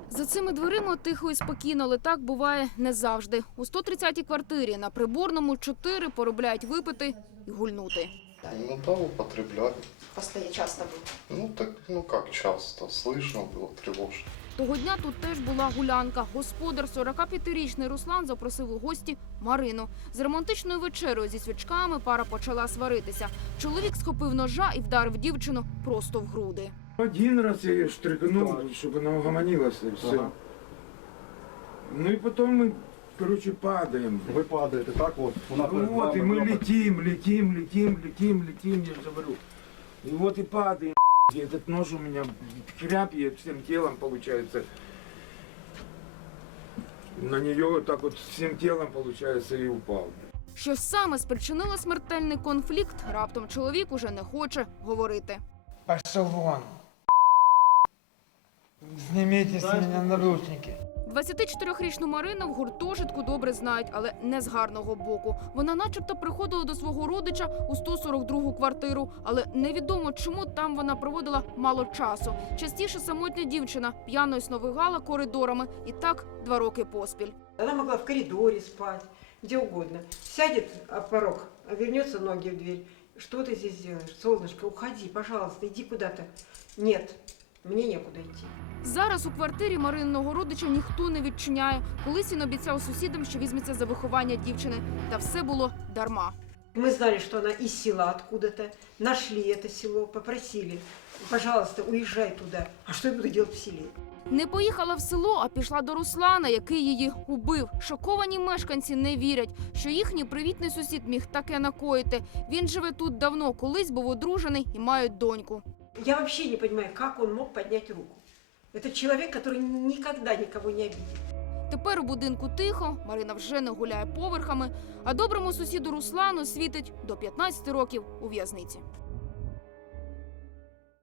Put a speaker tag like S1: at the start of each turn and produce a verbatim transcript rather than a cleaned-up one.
S1: За цими дверима тихо і спокійно, але так буває не завжди. У сто тридцятій квартирі на Приборному чотири полюбляють випити і гульнути.
S2: Ну да, употребляли.
S1: Постоянно часто було.
S2: Ну так, ну как часто, слышно было, тревожно.
S1: Того дня тут теж була гулянка. Господар, сорокап'ятирічний Руслан, запросив у гості Марину. З романтичною вечерею зі свічками пара почала сваритися. Чоловік схопив ножа і вдарив дівчину просто в груди.
S3: Один раз я ее штрикнул, чтобы она угомонилась, и все.
S4: Ага.
S3: Ну и потом мы, короче, падаем.
S4: Вы падаете, так вот. У нас
S3: Ну вот, и мы летим, летим, летим, летим, летим, я же говорю. И вот и падаем. И этот нож у меня хряп, я всем телом, получается. На нее вот так вот всем телом, получается, и упал.
S1: Що саме спричинило смертельний конфлікт, раптом чоловік уже не хоче говорити.
S5: Пошел вон. Снимите с меня наручники.
S1: двадцятичотирирічну Марину в гуртожитку добре знають, але не з гарного боку. Вона начебто приходила до свого родича у сто сорок другу квартиру, але невідомо, чому там вона проводила мало часу. Частіше самотня дівчина п'яно сновигала коридорами, і так два роки поспіль.
S6: Она могла в коридоре спать, где угодно. Сядет о порог, а вернется ноги в дверь. Что ты здесь делаешь? Солнышко, уходи, пожалуйста, иди куда-то. Нет, мне некуда идти.
S1: Зараз у квартирі Марининого родича ніхто не відчиняє. Колись він обіцяв сусідам, що візьметься за виховання дівчини. Та все було дарма.
S6: Мы знали, что она из села откуда-то. Нашли это село, попросили. Пожалуйста, уезжай туда. А что я буду делать в селе?
S1: Не поїхала в село, а пішла до Руслана, який її убив. Шоковані мешканці не вірять, що їхній привітний сусід міг таке накоїти. Він живе тут давно, колись був одружений і мають доньку.
S6: Я вообще не понимаю, как он мог поднять руку. Это человек, который никогда никого не обидит.
S1: Тепер у будинку тихо, Марина вже не гуляє поверхами, а доброму сусіду Руслану світить до п'ятнадцяти років у в'язниці.